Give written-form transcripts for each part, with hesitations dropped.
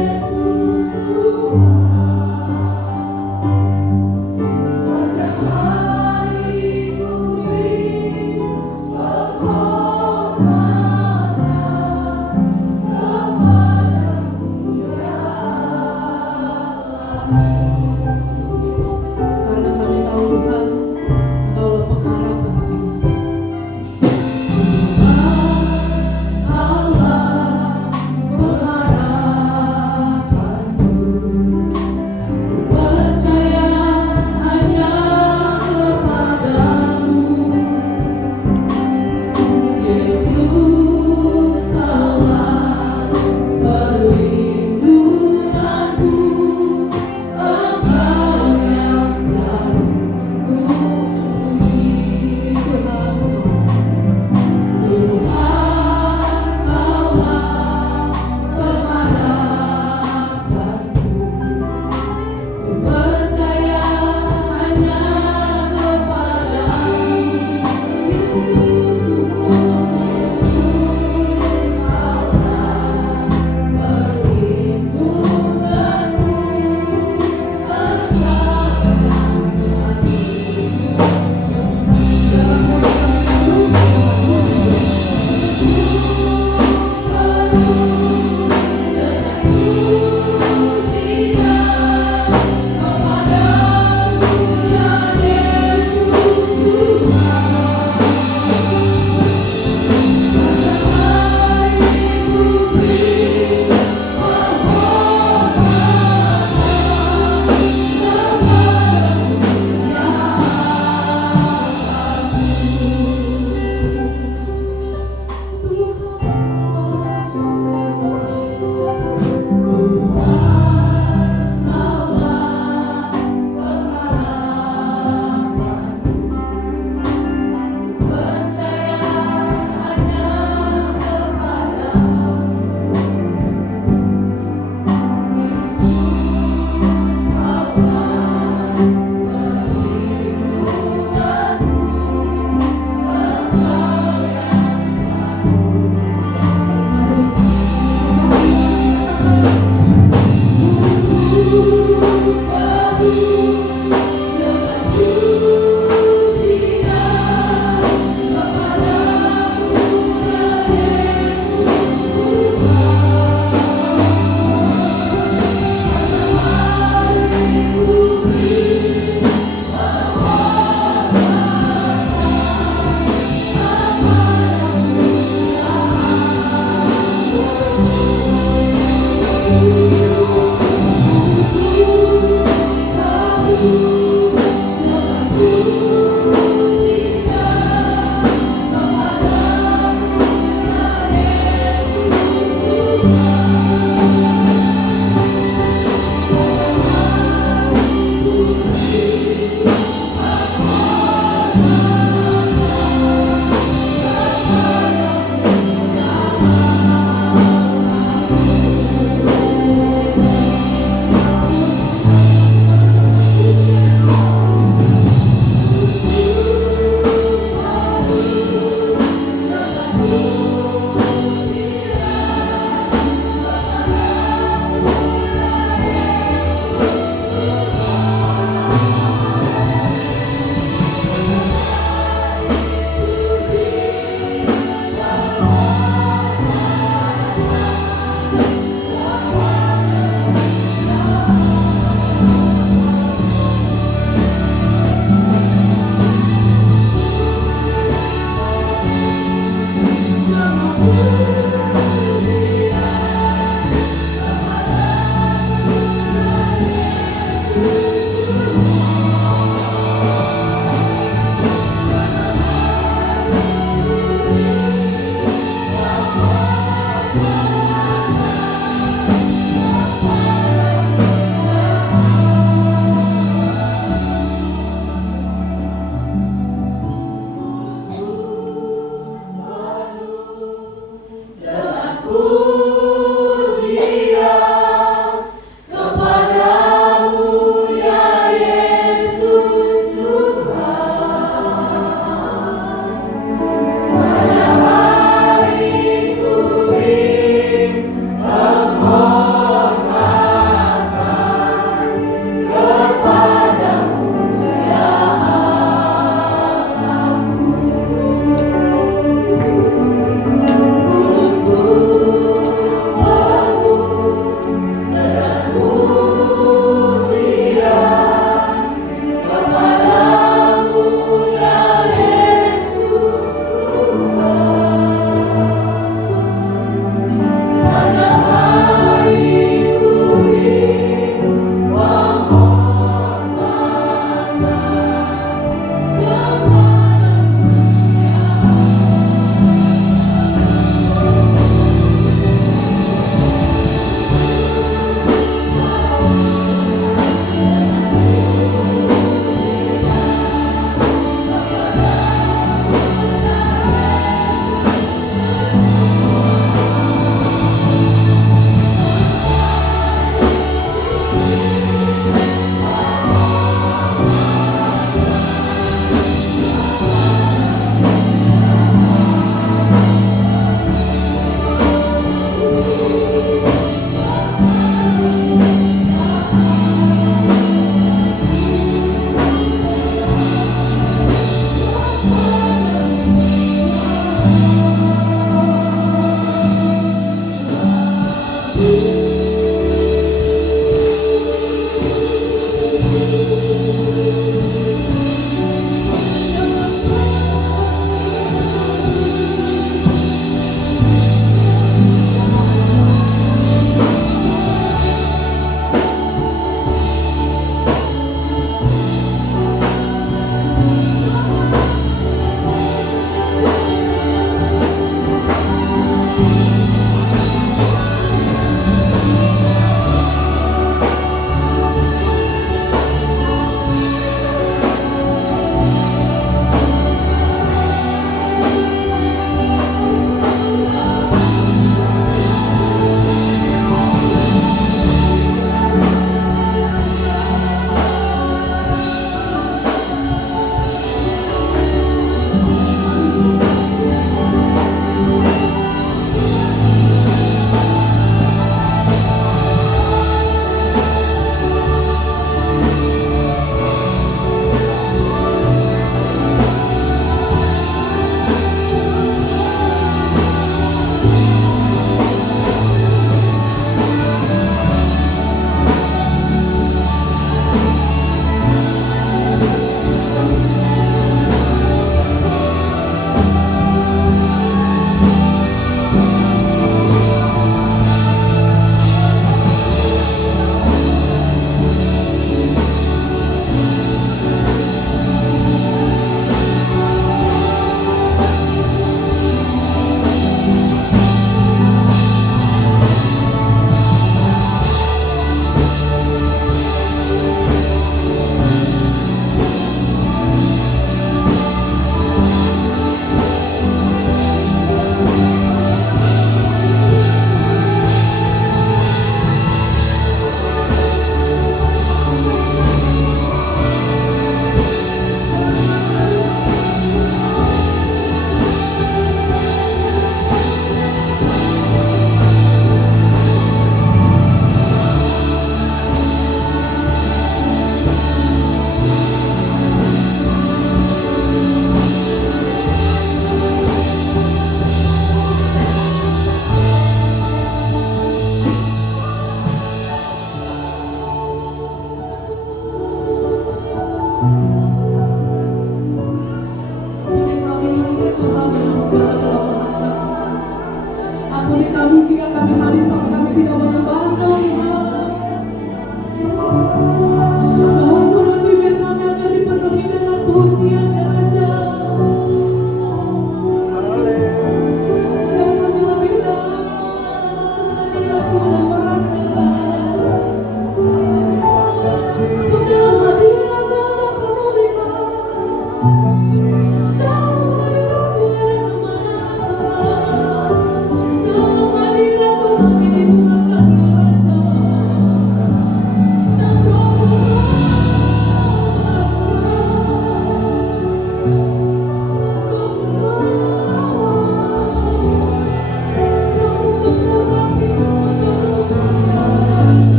Yesus Tuhan.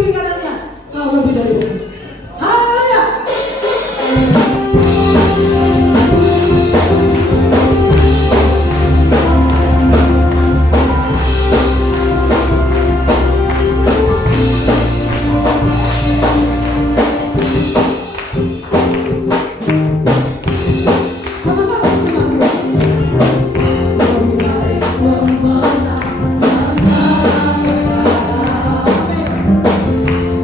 kiri kanannya. Kau lebih dari itu. Haleluya. Sama-sama semangat. Lebih baik memenang rasa. Amin.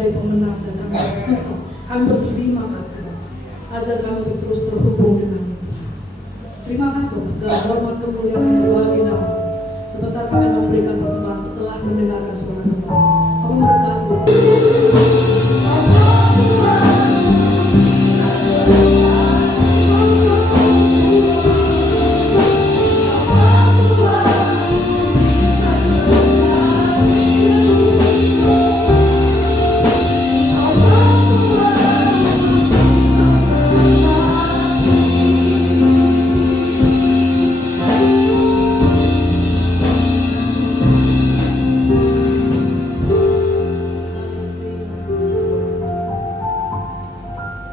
dari pemenang dan kami bersyukur. Kami berterima kasih Bapak. Ajar kami untuk terus terhubung dengan Tuhan. Terima kasih Bapak, segala hormat kemuliaan hanya bagi nama. Sebentar kami akan memberikan persembahan setelah mendengarkan suara doa. Kami berkati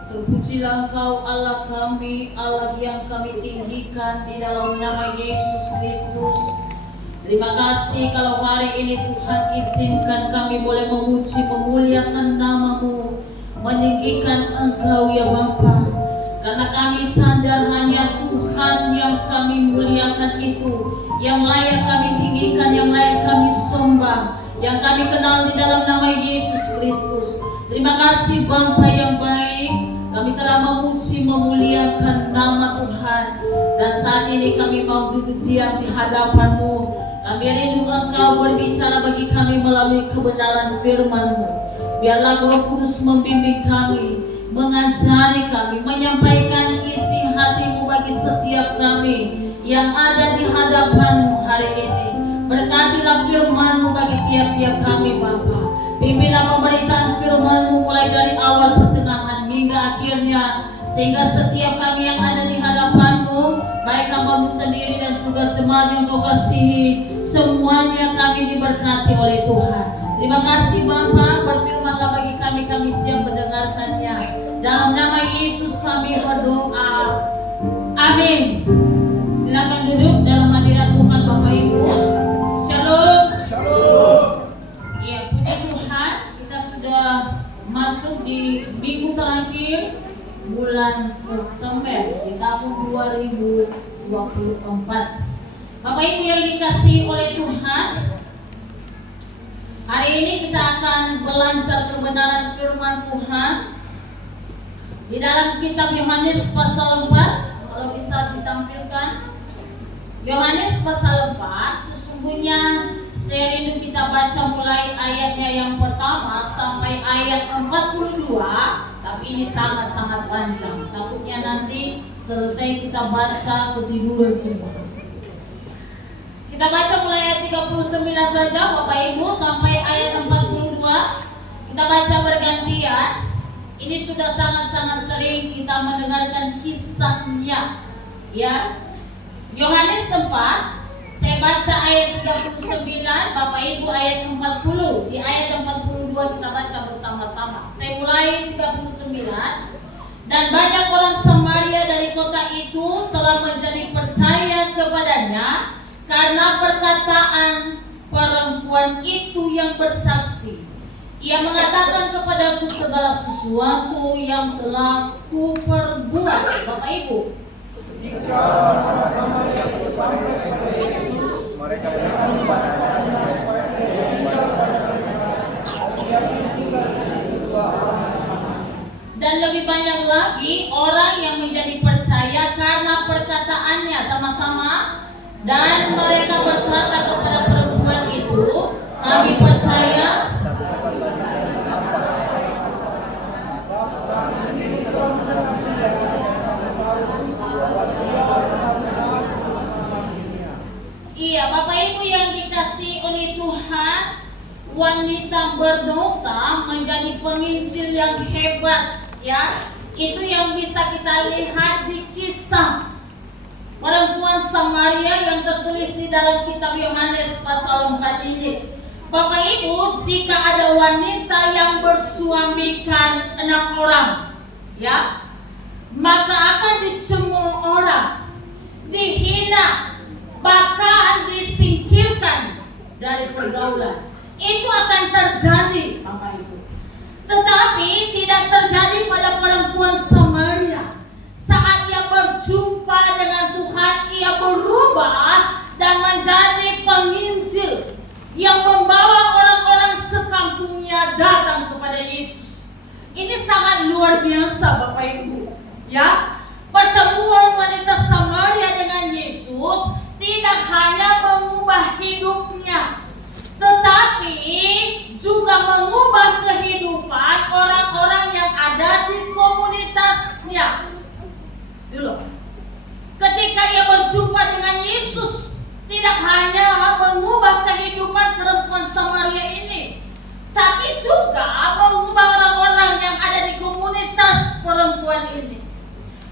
Terpujilah Engkau Allah kami, Allah yang kami tinggikan di dalam nama Yesus Kristus. Terima kasih kalau hari ini Tuhan izinkan kami boleh memuji memuliakan nama-Mu, meninggikan Engkau ya Bapa. Karena kami sadar hanya Tuhan yang kami muliakan itu, yang layak kami tinggikan, yang layak kami sembah, yang kami kenal di dalam nama Yesus Kristus. Terima kasih Bapa yang baik. Kami telah memuji memuliakan nama Tuhan. Dan saat ini kami mau duduk diam di hadapan-Mu. Kami rindu Engkau berbicara bagi kami melalui kebenaran firman-Mu. Biarlah Roh Kudus membimbing kami, mengajari kami, menyampaikan isi hati-Mu bagi setiap kami yang ada di hadapan-Mu hari ini. Berkatilah firman-Mu bagi tiap-tiap kami Bapa. Bimbinglah pemberitaan firman-Mu mulai dari awal, pertengahan hingga akhirnya, sehingga setiap kami yang ada di hadapan-Mu, baik hamba-Mu sendiri dan juga jemaat yang Kau kasihi, semuanya kami diberkati oleh Tuhan. Terima kasih Bapa, berfirmanlah bagi kami, kami siap mendengarkannya. Dalam nama Yesus kami berdoa. Amin. Silakan duduk dalam hadirat Tuhan Bapak Ibu. Shalom. Shalom. Ya, puji Tuhan, kita sudah masuk di minggu terakhir bulan September di tahun 2024. Bapak Ibu yang dikasihi oleh Tuhan, hari ini kita akan belajar kebenaran firman Tuhan di dalam kitab Yohanes pasal 4. Kalau bisa ditampilkan Yohanes pasal 4. Sesungguhnya saya rindu kita baca mulai ayatnya yang pertama sampai ayat 42, tapi ini sangat-sangat panjang. Takutnya nanti selesai kita baca ketiduran semua. Kita baca mulai ayat 39 saja Bapak Ibu sampai ayat 42. Kita baca bergantian. Ini sudah sangat-sangat sering kita mendengarkan kisahnya, ya. Yohanes 4. Saya baca ayat 39, Bapak Ibu ayat 40. Di ayat 42 kita baca bersama-sama. Saya mulai 39. Dan banyak orang Samaria dari kota itu telah menjadi percaya kepadanya karena perkataan perempuan itu yang bersaksi. Ia mengatakan kepadaku segala sesuatu yang telah kuperbuat. Bapak Ibu, jika orang Samaria bersama kepada Yesus, mereka datang kepadanya. Dan lebih banyak lagi orang yang menjadi percaya karena perkataannya, sama-sama. Dan mereka berkata kepada perempuan itu, kami percaya. Iya, Bapak Ibu yang dikasihi oleh Tuhan, wanita berdosa menjadi penginjil yang hebat, ya. Itu yang bisa kita lihat di kisah perempuan Samaria yang tertulis di dalam kitab Yohanes pasal 4 ini. Bapak Ibu, jika ada wanita yang bersuamikan 6 orang, ya, maka akan dicemooh orang, dihina, bahkan disingkirkan dari pergaulan. Itu akan terjadi, Bapak Ibu. Tetapi tidak terjadi pada perempuan Samaria. Saat ia berjumpa dengan Tuhan, ia berubah dan menjadi penginjil yang membawa orang-orang sekampungnya datang kepada kepada Yesus. Ini sangat luar biasa Bapak Ibu. Ya, pertemuan wanita Samaria dengan Yesus tidak hanya mengubah hidupnya, tetapi juga mengubah kehidupan orang-orang yang ada di komunitasnya. Dulu, ketika ia berjumpa dengan Yesus, tidak hanya mengubah kehidupan perempuan Samaria ini, tapi juga mengubah orang-orang yang ada di komunitas perempuan ini.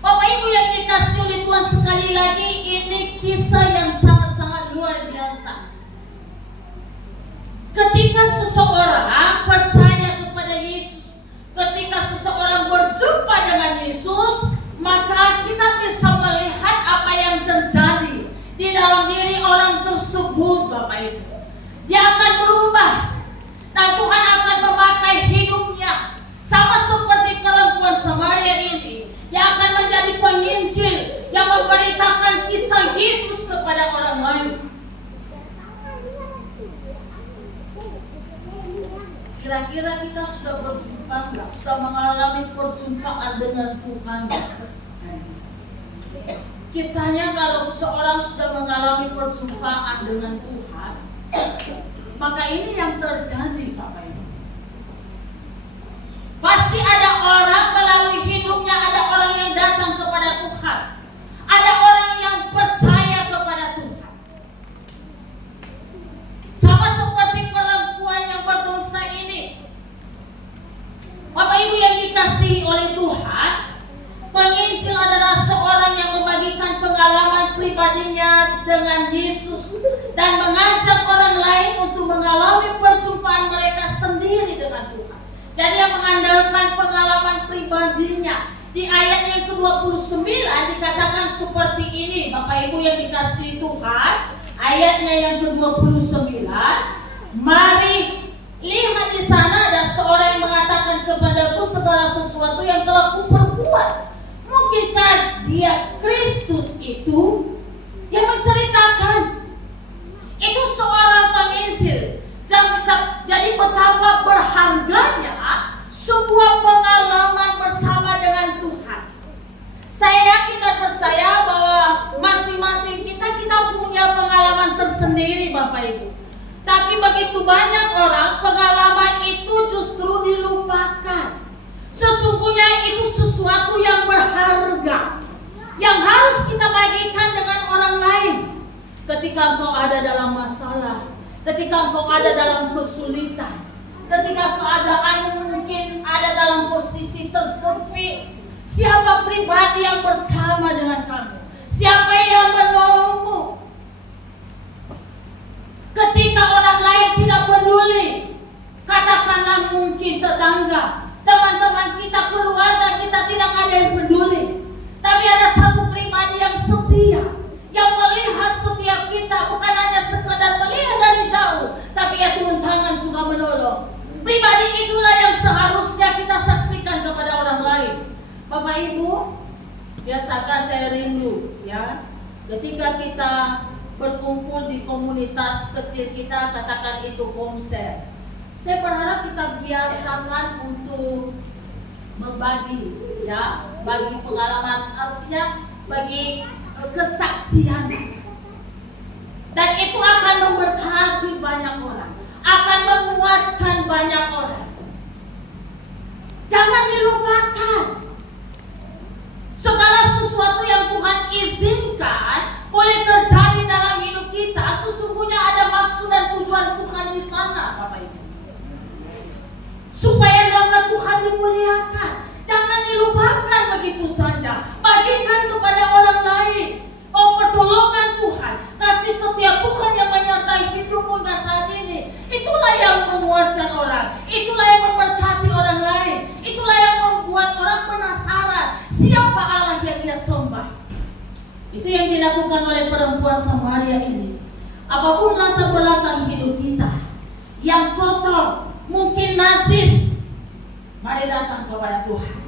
Bapak Ibu yang dikasihi oleh Tuhan, sekali lagi ini kisah yang sangat-sangat luar biasa. Ketika seseorang percaya kepada Yesus, ketika seseorang berjumpa dengan Yesus, maka kita bisa melihat apa yang terjadi di dalam diri orang tersebut, Bapak Ibu. Dia akan berubah dan Tuhan akan memakai hidupnya. Sama seperti perempuan Samaria ini, dia akan menjadi penginjil yang memberitakan kisah Yesus kepada orang lain. Kira-kira kita sudah berjumpa enggak? Sudah mengalami perjumpaan dengan Tuhan? Kisahnya, kalau seseorang sudah mengalami perjumpaan dengan Tuhan, maka ini yang terjadi, Bapak Ibu. Pasti ada orang melalui hidupnya, ada orang yang datang kepada Tuhan, ada orang yang percaya kepada Tuhan. Sama seperti perempuan yang berdosa ini. Bapak Ibu yang dikasihi oleh Tuhan, penginjil adalah seorang yang membagikan pengalaman pribadinya dengan Yesus dan mengajak orang lain untuk mengalami perjumpaan mereka sendiri dengan Tuhan. Jadi yang mengandalkan pengalaman pribadinya. Di ayat yang ke-29 dikatakan seperti ini, Bapak Ibu yang dikasihi Tuhan. Ayatnya yang ke-29, mari lihat di sana ada seorang yang mengatakan kepadaku segala sesuatu yang telah kuperbuat. Mungkinkah dia Kristus itu? Yang menceritakan itu seorang penginjil. Jadi betapa berharganya sebuah pengalaman bersama dengan Tuhan. Saya yakin dan percaya bahwa masing-masing kita punya pengalaman tersendiri, Bapak Ibu. Tapi begitu banyak orang pengalaman itu justru dilupakan. Sesungguhnya itu sesuatu yang berharga, yang harus kita bagikan dengan orang lain. Ketika engkau ada dalam masalah, ketika engkau ada dalam kesulitan, ketika keadaan mungkin ada dalam posisi tersempit, siapa pribadi yang bersama dengan kamu? Siapa yang menolongmu? Ketika orang lain tidak peduli, katakanlah mungkin tetangga, teman-teman kita, keluarga kita tidak ada yang peduli. Tapi ada satu pribadi yang setia, yang melihat setiap kita, bukan hanya sekedar melihat dari jauh, tapi ya turun tangan juga menolong. Pribadi itulah yang seharusnya kita saksikan kepada orang lain. Bapak Ibu, biasakah saya rindu ya, ketika kita berkumpul di komunitas kecil kita, katakan itu komsel. Saya berharap kita biasakan untuk membagi ya, bagi pengalaman, artinya bagi kesaksian. Dan itu akan memberkati banyak orang, akan menguatkan banyak orang. Jangan dilupakan segala sesuatu yang Tuhan izinkan boleh terjadi dalam hidup kita. Sesungguhnya ada maksud dan tujuan Tuhan di sana, Bapak Ibu, supaya nama Tuhan dimuliakan. Jangan dilupakan begitu saja. Bagikan kepada orang lain. Oh, pertolongan Tuhan, kasih setia Tuhan yang menyertai hidupmu saat ini, itulah yang menguatkan orang, itulah yang memberkati orang lain, itulah yang membuat orang penasaran siapa Allah yang dia sembah. Itu yang dilakukan oleh perempuan Samaria ini. Apapun latar belakang hidup kita yang kotor, mungkin najis, mari datang kepada Tuhan.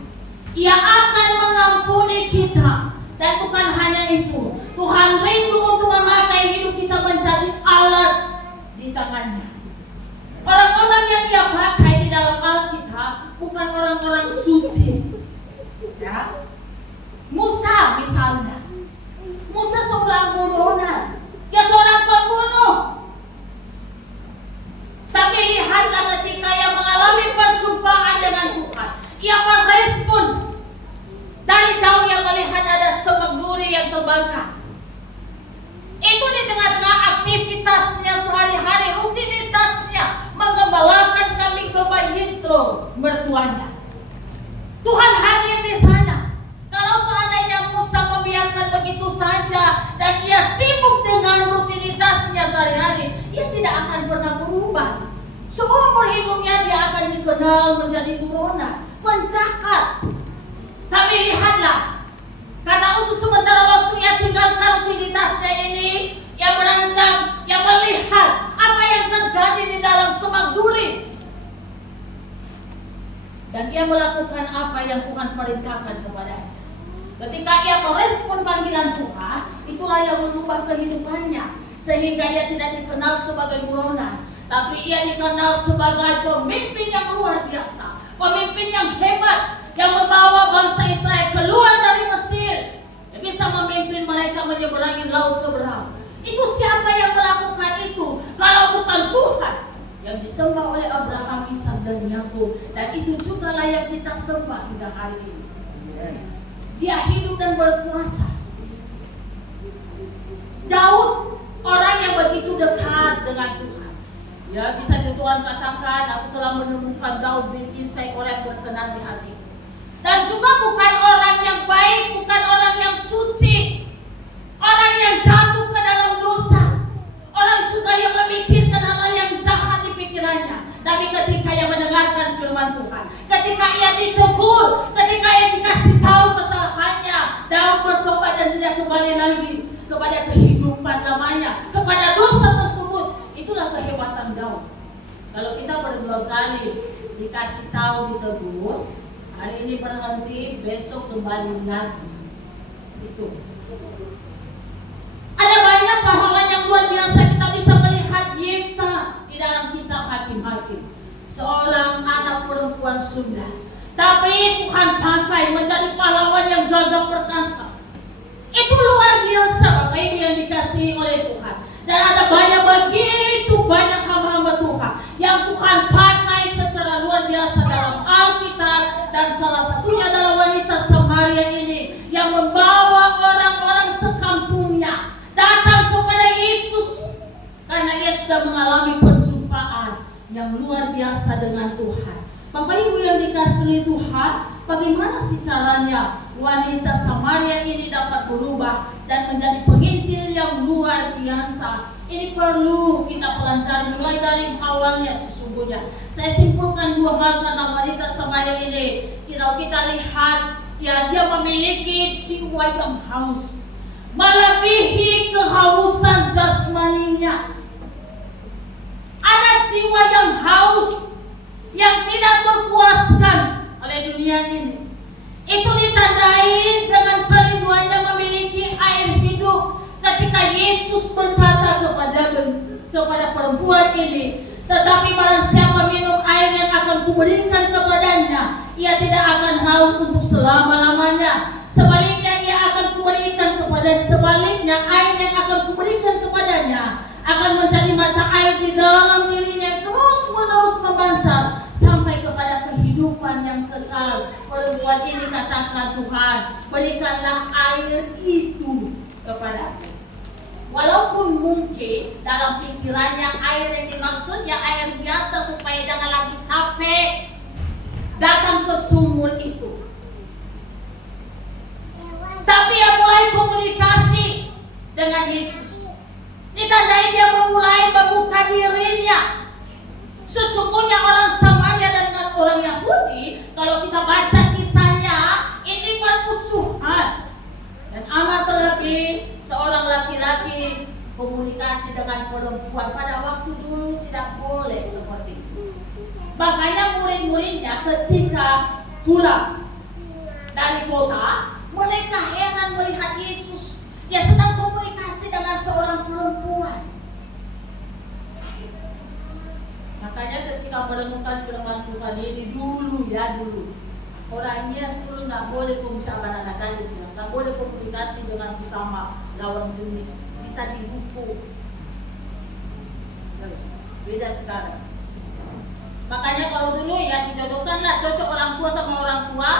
Ia akan mengampuni kita. Dan bukan hanya itu, Tuhan rindu untuk memakai hidup kita menjadi alat di tangannya. Orang-orang yang dia pakai di dalam Alkitab orang suci. Ya. Musa misalnya. Musa seorang buronan. Dia seorang pembunuh. Tapi lihatlah ketika ia mengalami perjumpaan dengan Tuhan, ia merespon. Dari jauh ia melihat ada semak duri yang terbakar. Itu di tengah-tengah aktivitasnya sehari-hari, rutinitasnya menggembalakan kambing domba Yitro mertuanya. Tuhan hadir di sana. Kalau seandainya Musa membiarkan begitu saja dan ia sibuk dengan rutinitasnya sehari-hari, ia tidak akan pernah berubah. Seumur hidupnya dia akan dikenal menjadi buronan, penjahat. Tapi lihatlah, karena untuk sementara waktu ia tinggalkan rutinitasnya ini, ia beranjak, ia melihat apa yang terjadi di dalam semak duri. Dan ia melakukan apa yang Tuhan perintahkan kepadanya. Ketika ia merespon panggilan Tuhan, itulah yang mengubah kehidupannya. Sehingga ia tidak dikenal sebagai buronan, tapi ia dikenal sebagai pemimpin yang luar biasa, pemimpin yang hebat, yang membawa bangsa Israel keluar dari Mesir, yang bisa memimpin mereka menyeberangi laut seberang. Itu siapa yang melakukan itu kalau bukan Tuhan yang disembah oleh Abraham, Ishak dan Yakub, dan itu juga layak kita sembah hingga hari ini. Dia hidup dan berkuasa. Daud, orang yang begitu dekat dengan Tuhan. Ya, bisa Tuhan katakan, aku telah menemukan Daud bin Isai, orang yang berkenan di hati. Dan juga bukan orang yang baik, bukan orang yang suci, orang yang jatuh ke dalam dosa, orang juga yang memikirkan hal yang jahat di pikirannya. Tapi ketika ia mendengarkan firman Tuhan, ketika ia ditegur, ketika ia dikasih tahu kesalahannya, Daud bertobat dan tidak kembali lagi kepada kehidupan lamanya, kepada dosa tersebut. Itulah kehebatan Daud. Kalau kita berdua kali dikasih tahu, ditegur, hari ini berhenti, besok kembali lagi. Itu. Ada banyak pahlawan yang luar biasa. Kita bisa melihat Yefta di dalam kitab Hakim-Hakim, seorang anak perempuan Sunda, tapi Tuhan pakai menjadi pahlawan yang gagah perkasa. Itu luar biasa, Bapak Ibu yang dikasihi oleh Tuhan. Dan ada begitu banyak hamba-hamba Tuhan yang Tuhan pakai secara luar biasa dalam Alkitab, dan salah satunya adalah wanita Samaria ini yang membawa orang-orang sekampungnya datang kepada Yesus karena ia sudah mengalami perjumpaan yang luar biasa dengan Tuhan. Bapak Ibu yang dikasihi Tuhan, bagaimana sih caranya wanita Samaria ini dapat berubah dan menjadi penginjil yang luar biasa? Ini perlu kita pelajari mulai dari awalnya sesungguhnya. Saya simpulkan dua hal tentang wanita Samaria ini. Kalau kita lihat, ya, dia memiliki jiwa yang haus, melebihi kehausan jasmaninya. Ada jiwa yang haus, yang tidak terpuaskan oleh dunia ini. Itu ditandai dengan kerinduannya memiliki air hidup. Ketika Yesus berkata kepada perempuan ini, tetapi barang siapa minum air yang akan kuberikan kepadanya, ia tidak akan haus untuk selama-lamanya. Sebaliknya air yang akan kuberikan kepadanya akan menjadi mata air di dalam dirinya, terus-menerus memancar sampai kepada kehidupan yang kekal. Perempuan ini katakan, Tuhan, berikanlah air itu kepadaku. Walaupun mungkin dalam pikirannya air yang dimaksudnya air biasa supaya jangan lagi capek datang ke sumur itu. Tapi ia mulai komunikasi dengan Yesus. Ditandai dia memulai membuka dirinya. Sesungguhnya orang Samaria dengan orang Yahudi, kalau kita baca kisahnya, ini permusuhan. Dan amat terlebih seorang laki-laki komunikasi dengan perempuan pada waktu dulu tidak boleh seperti itu. Makanya murid-muridnya ketika pulang dari kota, mereka heran melihat Yesus. Dia sedang komunikasi dengan seorang perempuan. Makanya ketika merenungkan firman Tuhan ini dulu, Orangnya suruh nggak boleh pembicaraan anak gadis, nggak boleh komunikasi dengan sesama lawan jenis, bisa dihukum. Beda sekarang. Makanya kalau dulu ya dijodohkan lah, cocok orang tua sama orang tua,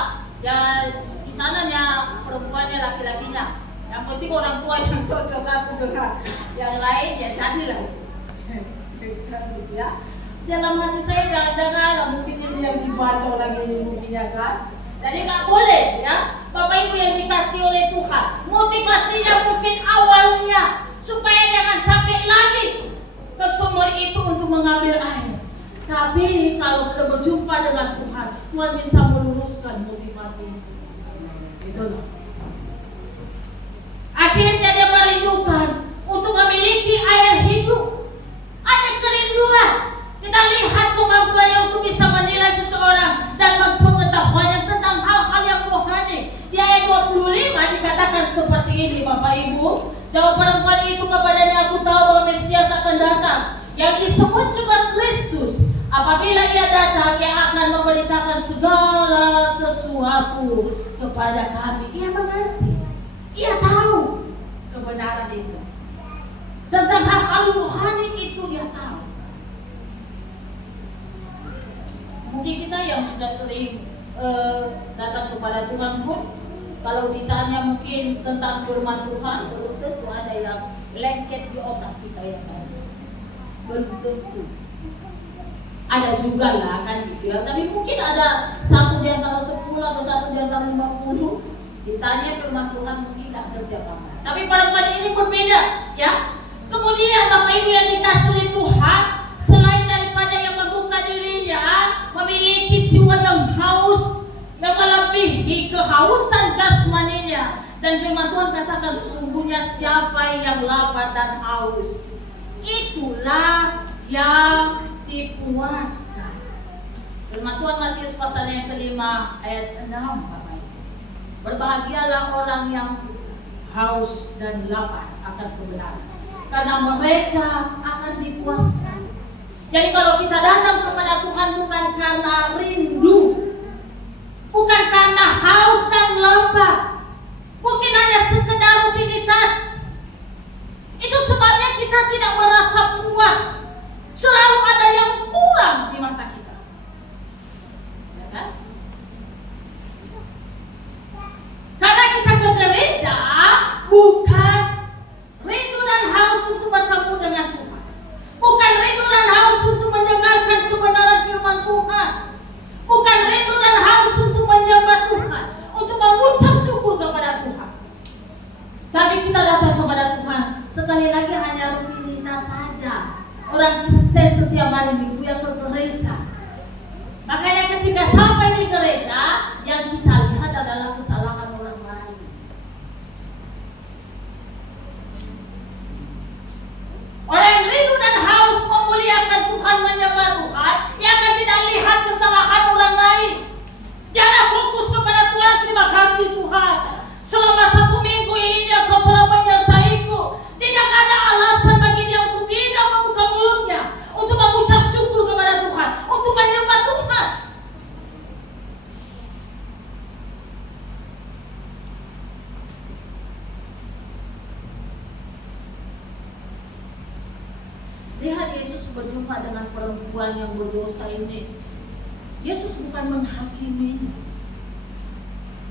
ya di sananya perempuannya laki-lakinya. Yang penting orang tua yang cocok satu dengan yang lain ya jadilah itu. Gitu ya. Dalam hati saya jangan-jangan lah mungkin ini yang dibaca orang ini mungkin ya kan. Jadi nggak boleh ya, Bapak Ibu yang dikasih oleh Tuhan. Motivasinya mungkin awalnya supaya jangan capek lagi ke sumur itu untuk mengambil air. Tapi kalau sudah berjumpa dengan Tuhan, Tuhan bisa meluruskan motivasi itu. Itu loh. Akhirnya dia merindukan untuk memiliki air hidup. Ada kerinduan. Kita lihat kemampuannya untuk bisa menilai seseorang dan mengetahuinya tentang hal-hal yang rohani. Di ayat 25 dikatakan seperti ini, Bapak Ibu. Jawab perempuan itu kepadanya, aku tahu bahwa Mesias akan datang, yang disebut juga Kristus. Apabila ia datang, ia akan memberitakan segala sesuatu kepada kami. Ia mengerti, ia tahu kebenaran itu. Tentang hal-hal rohani itu dia tahu. Mungkin kita yang sudah sering datang kepada Tuhan pun, kalau ditanya mungkin tentang firman Tuhan, belum tentu ada yang lengket di otak kita ya kan. Belum tentu. Ada juga lah kan gitu ya. Tapi mungkin ada satu di antara 10 atau satu di antara 50 ditanya firman Tuhan mungkin tidak ngerti apa-apa. Tapi perempuan ini berbeda ya. Kemudian Bapak Ibu yang dikasihi Tuhan, selain daripada yang membuka dirinya, memiliki jiwa yang haus, yang melebihi kehausan jasmaninya. Dan firman Tuhan katakan sesungguhnya siapa yang lapar dan haus, itulah yang dipuaskan. Firman Tuhan Matius pasal yang kelima ayat 6, Bapak Ibu. Berbahagialah orang yang haus dan lapar akan kebenaran, karena mereka akan dipuaskan. Jadi kalau kita datang kepada Tuhan bukan karena rindu, bukan karena haus dan lapar, mungkin hanya sekedar rutinitas. Itu sebabnya kita tidak merasa puas. Selalu ada yang kurang di mata kita, ya kan? Karena kita ke gereja bukan rindu dan haus untuk bertemu dengan Tuhan, bukan rindu dan haus untuk mendengarkan kebenaran firman Tuhan, bukan rindu dan haus untuk menyembah Tuhan, untuk mengucap syukur kepada Tuhan. Tapi kita datang kepada Tuhan sekali lagi hanya rutinitas saja. Orang Kristen setiap hari Minggu yang ke gereja. Makanya ketika sampai di gereja, yang kita lihat adalah kesalahan orang lain. Orang yang rindu dan haus memuliakan Tuhan, menyembah Tuhan, yang akan tidak lihat kesalahan orang lain. Jangan fokus kepada Tuhan. Terima kasih Tuhan, selama 1 minggu ini Engkau telah menyertaiku. Tidak ada alasan bagi dia untuk tidak membuka mulutnya, untuk mengucap syukur kepada Tuhan, untuk menyembah Tuhan. Lihat Yesus berjumpa dengan perempuan yang berdosa ini. Yesus bukan menghakimi,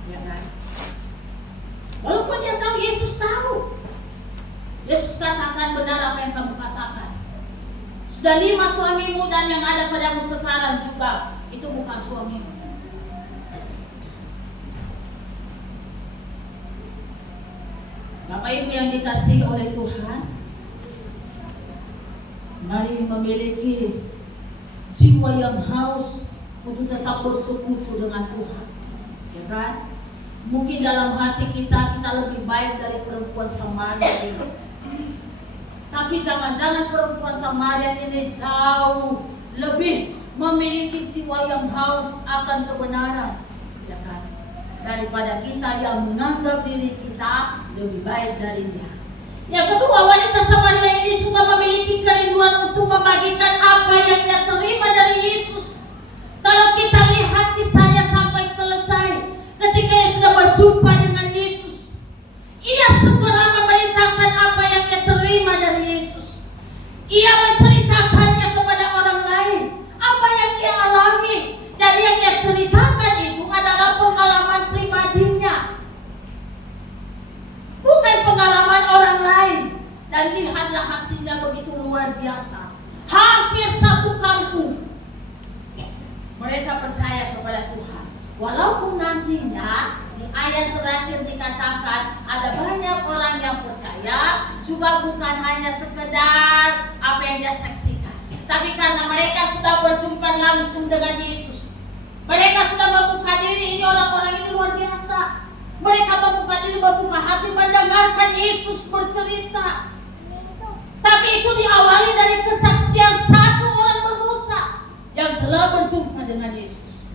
ya kan? Walaupun dia tahu, Yesus tahu. Yesus katakan benar apa yang kamu katakan. Sudah 5 suamimu dan yang ada padamu sekarang juga itu bukan suamimu. Bapak Ibu yang dikasihi oleh Tuhan, mari memiliki jiwa yang haus untuk tetap bersekutu dengan Tuhan, ya kan? Mungkin dalam hati kita lebih baik dari perempuan Samaria ini. Tapi jangan-jangan perempuan Samaria ini jauh lebih memiliki jiwa yang haus akan kebenaran, ya kan? Daripada kita yang menganggap diri kita lebih baik dari dia. Yang kedua, wanita Samaria ini juga memiliki kerinduan untuk membagikan apa yang dia terima dari Yesus. Kalau kita lihat kisahnya sampai selesai, mereka percaya kepada Tuhan. Walaupun nantinya di ayat terakhir dikatakan ada banyak orang yang percaya, juga bukan hanya sekedar apa yang dia saksikan, tapi karena mereka sudah berjumpa langsung dengan Yesus. Mereka sudah membuka diri. Ini orang-orang ini luar biasa. Mereka membuka diri, membuka hati, mendengarkan Yesus bercerita. Tapi itu diawali dari kesaksian satu orang berdosa yang telah berjumpa dengan Yesus.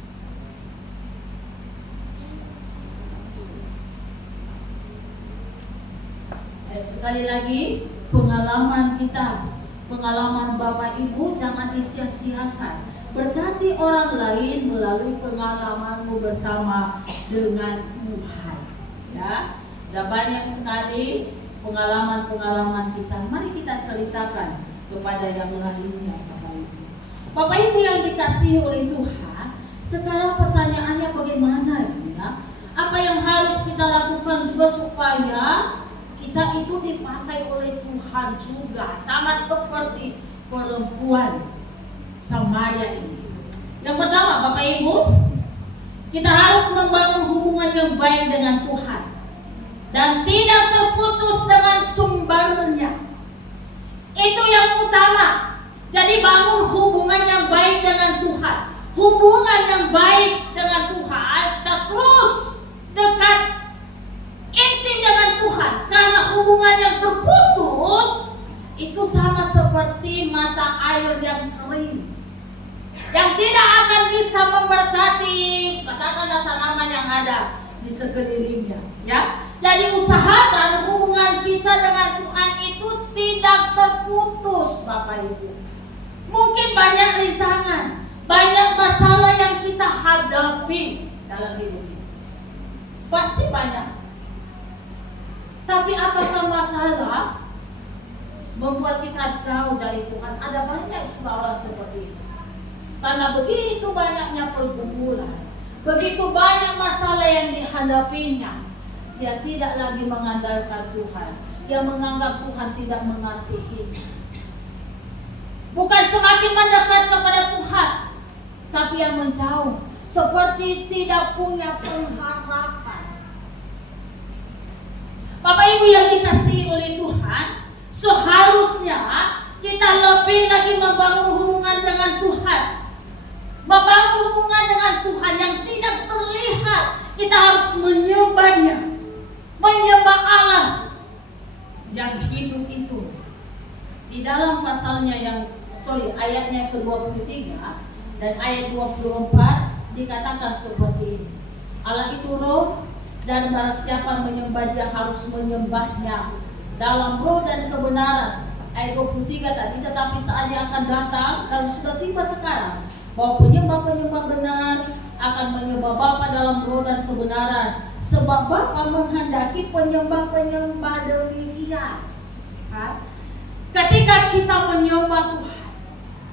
Sekali lagi, pengalaman kita, pengalaman Bapak Ibu jangan disia-siakan. Berkati orang lain melalui pengalamanmu bersama dengan Tuhan. Ya, ada banyak sekali pengalaman-pengalaman kita. Mari kita ceritakan kepada yang lainnya, Bapak Ibu. Bapak Ibu yang dikasihi oleh Tuhan, sekarang pertanyaannya bagaimana ya? Apa yang harus kita lakukan juga supaya kita itu dipakai oleh Tuhan juga, sama seperti perempuan Samaria ini. Yang pertama, Bapak Ibu, kita harus membangun hubungan yang baik dengan Tuhan dan tidak terputus dengan sumbernya. Itu yang utama. Jadi bangun hubungan yang baik dengan Tuhan. Hubungan yang baik dengan Tuhan, kita terus dekat, intim dengan Tuhan. Karena hubungan yang terputus itu sama seperti mata air yang kering, yang tidak akan bisa memberkati katakanlah tanaman yang ada di sekelilingnya. Ya, jadi usahakan hubungan kita dengan Tuhan itu tidak terputus, Bapak Ibu. Mungkin banyak rintangan, banyak masalah yang kita hadapi dalam hidup kita. Pasti banyak. Tapi apakah masalah membuat kita jauh dari Tuhan? Ada banyak juga orang seperti itu. Karena begitu banyaknya pergumulan, begitu banyak masalah yang dihadapinya, dia tidak lagi mengandalkan Tuhan. Dia menganggap Tuhan tidak mengasihinya. Bukan semakin mendekat kepada Tuhan, tapi yang menjauh, seperti tidak punya pengharapan. Bapak Ibu yang dikasihi oleh Tuhan, seharusnya kita lebih lagi membangun hubungan dengan Tuhan. Membangun hubungan dengan Tuhan yang tidak terlihat. Kita harus menyembah Dia, menyembah Allah yang hidup itu. Di dalam ayatnya ke-23 dan ayat 24 dikatakan seperti ini. Allah itu roh, dan barang siapa menyembah Dia harus menyembahnya dalam roh dan kebenaran. Ayat 23 tadi, tetapi saatnya akan datang dan sudah tiba sekarang bahwa penyembah-penyembah benar akan menyembah Bapa dalam roh dan kebenaran, sebab Bapa menghendaki penyembah-penyembah demikian. Ketika kita menyembah Tuhan,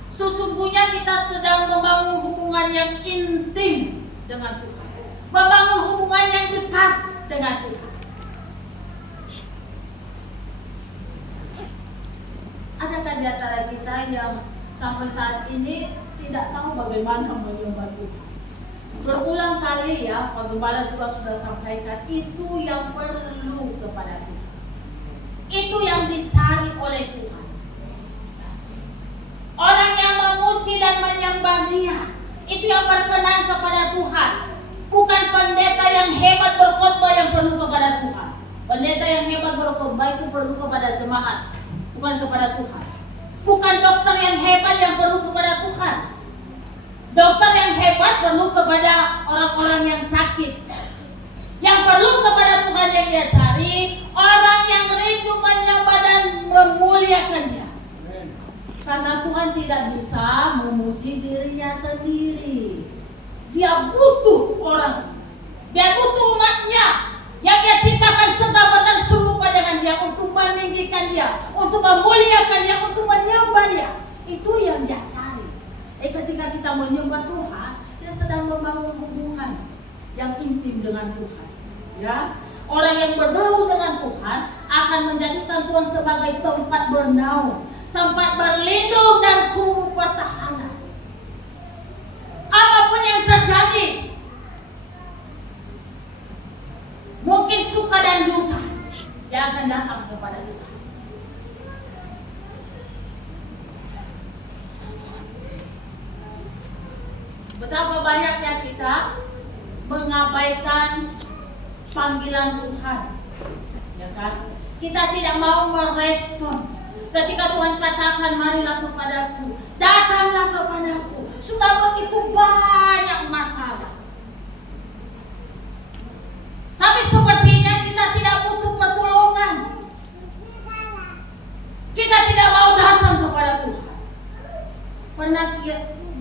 sesungguhnya kita sedang membangun hubungan yang intim dengan Tuhan, membangun hubungan yang dekat dengan Tuhan. Adakah di antara kita yang sampai saat ini tidak tahu bagaimana menyembah Tuhan? Berulang kali ya, Pak Gembala juga sudah sampaikan, itu yang perlu kepada Tuhan. Itu yang dicari oleh Tuhan. Orang yang memuji dan menyembah Dia, itu yang berkenan kepada Tuhan. Bukan pendeta yang hebat berkhotbah yang perlu kepada Tuhan. Pendeta yang hebat berkhotbah itu perlu kepada jemaat, bukan kepada Tuhan. Bukan dokter yang hebat yang perlu kepada Tuhan. Dokter yang hebat perlu kepada orang-orang yang sakit. Yang perlu kepada Tuhan yang Dia cari, orang yang rindu menyembah dan memuliakan Dia. Karena Tuhan tidak bisa memuji dirinya sendiri. Dia butuh orang. Dia butuh umatnya yang Dia ciptakan segambar dan serupa dengan Dia, untuk meninggikan Dia, untuk memuliakan Dia, untuk menyembah Dia. Itu yang Dia cari. Ketika kita menyembah Tuhan, kita sedang membangun hubungan yang intim dengan Tuhan. Ya, orang yang bergaul dengan Tuhan akan menjadikan Tuhan sebagai tempat bernaung, tempat berlindung dan kubu pertahanan. Apapun yang banyaknya kita mengabaikan panggilan Tuhan, ya kan? Kita tidak mau merespon ketika Tuhan katakan marilah kepadaku, datanglah kepadaku. Sudah begitu banyak masalah, tapi sepertinya kita tidak butuh pertolongan. Kita tidak mau datang kepada Tuhan. Pernah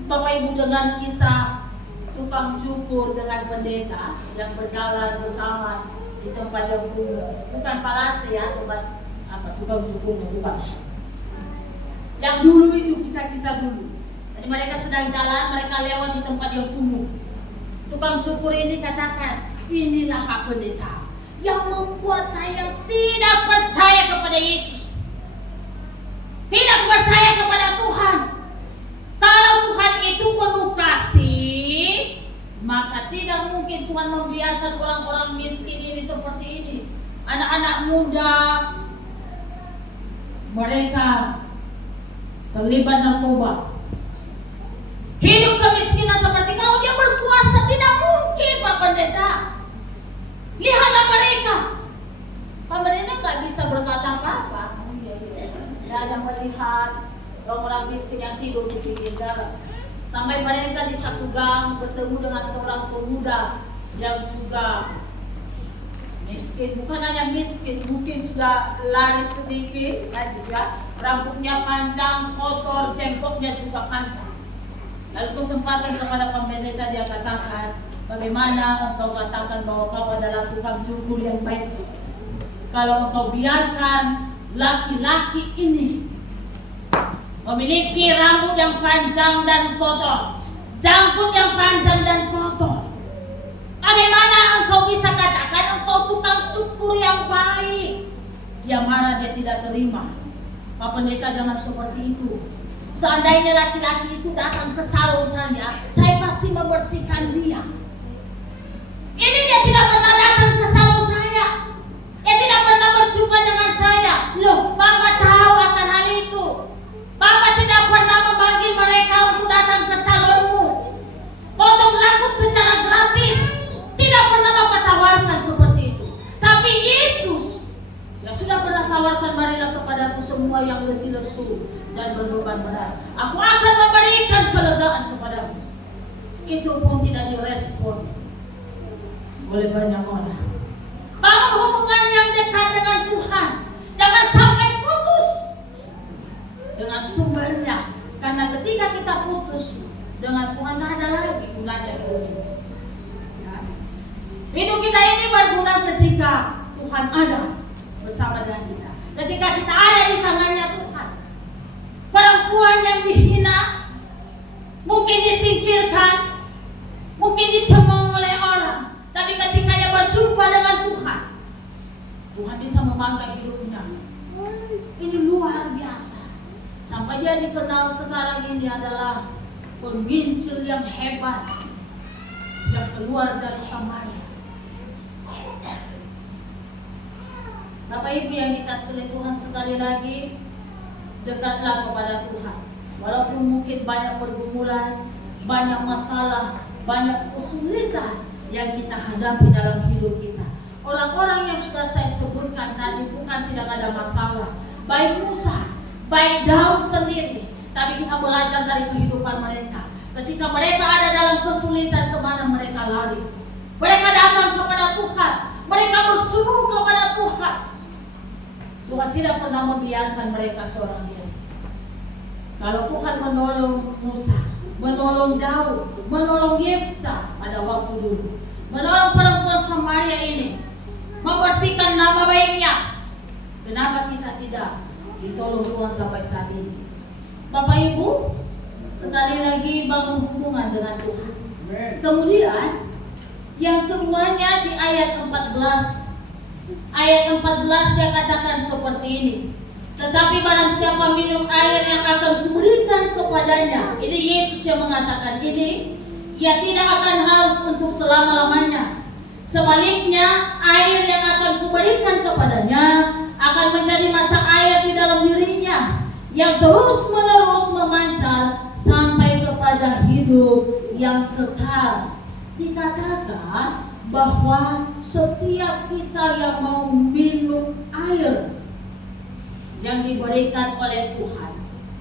Bapak Ibu dengar kisah tukang cukur dengan pendeta yang berjalan bersama di tempat yang bukan palase ya, tempat apa tukang cukurnya bukan. Yang dulu itu kisah-kisah dulu. Jadi mereka sedang jalan, mereka lewat di tempat yang kumuh. Tukang cukur ini katakan, inilah Pak Pendeta yang membuat saya tidak percaya kepada Yesus, tidak percaya kepada Tuhan. Kalau Tuhan itu penuh kasih, maka tidak mungkin Tuhan membiarkan orang-orang miskin ini seperti ini. Anak-anak muda mereka terlibat narkoba, hidup kemiskinan seperti kalau dia berkuasa, tidak mungkin Pak Pendeta. Lihatlah mereka. Pak Pendeta nggak bisa berkata apa-apa. Tidak ada melihat orang-orang miskin yang tidur di pinggir jalan. Sampai mereka di satu gang bertemu dengan seorang pemuda yang juga miskin, bukan hanya miskin, mungkin sudah lari sedikit, ya, rambutnya panjang, kotor, jengkoknya juga panjang. Lalu kesempatan kepada pendeta dia katakan, bagaimana engkau katakan bahwa kau adalah tukang cukur yang baik? Kalau engkau biarkan laki-laki ini memiliki rambut yang panjang dan kotor, janggut yang panjang dan kotor, bagaimana engkau bisa katakan engkau tukang cukur yang baik? Dia marah, dia tidak terima. Pak Pendeta jangan seperti itu. Seandainya laki-laki itu datang ke salon saya pasti membersihkan dia. Ini dia tidak pernah datang ke salon saya. Dia tidak pernah berjumpa dengan saya. Loh, Bapak tahu akan hal itu. Bapak tidak pernah memanggil mereka untuk datang ke salonmu, potong rambut secara gratis. Tidak pernah Bapak tawarkan seperti itu. Tapi Yesus yang sudah pernah tawarkan, marilah kepadaku semua yang letih lesu dan berbeban berat, aku akan memberikan kelegaan kepadamu. Itu pun tidak direspon oleh banyak orang. Bangun hubungan yang dekat dengan Tuhan. Jangan sampai putus dengan sumbernya. Karena ketika kita putus dengan Tuhan, tidak ada lagi gunanya hidup ini. Hidup kita ini berguna ketika Tuhan ada bersama dengan kita. Ketika kita ada di tangannya Tuhan. Perempuan yang dihina, mungkin disingkirkan, mungkin dicemooh oleh orang, tapi ketika ia berjumpa dengan Tuhan, Tuhan bisa membangkitkan hidupnya. Ini luar biasa. Sampai dia dikenal sekarang ini adalah penginjil yang hebat yang keluar dari Samaria. Bapak Ibu yang dikasih oleh Tuhan, sekali lagi dekatlah kepada Tuhan. Walaupun mungkin banyak pergumulan, banyak masalah, banyak kesulitan yang kita hadapi dalam hidup kita. Orang-orang yang sudah saya sebutkan tadi bukan tidak ada masalah. Baik Musa, baik Daud sendiri, tapi kita belajar dari kehidupan mereka. Ketika mereka ada dalam kesulitan, kemana mereka lari? Mereka datang kepada Tuhan, mereka berseru kepada Tuhan. Tuhan tidak pernah membiarkan mereka seorang diri. Kalau Tuhan menolong Musa, menolong Daud, menolong Yefta pada waktu dulu, menolong perempuan Samaria ini, membersihkan nama baiknya, kenapa kita tidak ditolong Tuhan sampai saat ini? Bapak Ibu, sekali lagi bangun hubungan dengan Tuhan. Kemudian yang keduanya di ayat 14. Ayat 14 yang katakan seperti ini. Tetapi barang siapa minum air yang akan kuberikan kepadanya, ini Yesus yang mengatakan ini, ia tidak akan haus untuk selama-lamanya. Sebaliknya, air yang akan kuberikan kepadanya akan menjadi mata air di dalam dirinya, yang terus-menerus memancar sampai kepada hidup yang kekal. Dikatakan bahwa setiap kita yang mau minum air yang diberikan oleh Tuhan,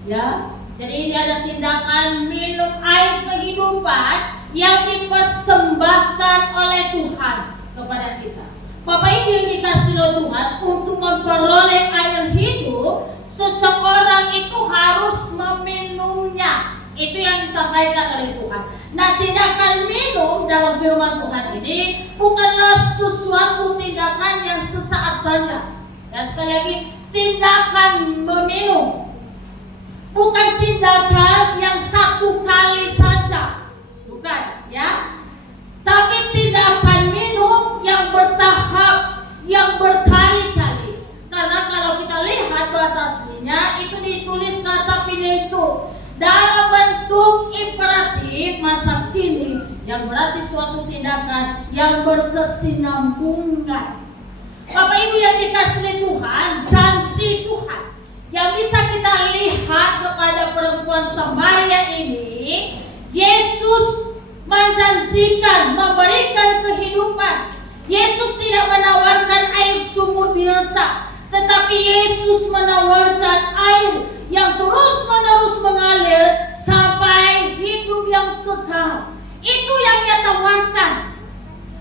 ya. Jadi ini ada tindakan minum air kehidupan yang dipersembahkan oleh Tuhan kepada kita. Bapak Ibu yang dikasihi oleh Tuhan, untuk memperoleh air hidup, seseorang itu harus meminumnya. Itu yang disampaikan oleh Tuhan. Nah, tindakan minum dalam firman Tuhan ini bukanlah sesuatu tindakan yang sesaat saja. Dan sekali lagi, tindakan meminum bukan tindakan yang satu kali saja, bukan, ya. Tapi tindakan minum yang bertahap, yang berkali-kali. Karena kalau kita lihat bahasa aslinya itu ditulis kata pineto dalam bentuk imperatif masa kini, yang berarti suatu tindakan yang berkesinambungan. Bapak Ibu yang dikasihi Tuhan, janji Tuhan yang bisa kita lihat kepada perempuan Samaria ini, Yesus menjanjikan memberikan kehidupan. Yesus tidak menawarkan air sumur biasa, tetapi Yesus menawarkan air yang terus-menerus mengalir sampai hidup yang kekal. Itu yang Dia tawarkan.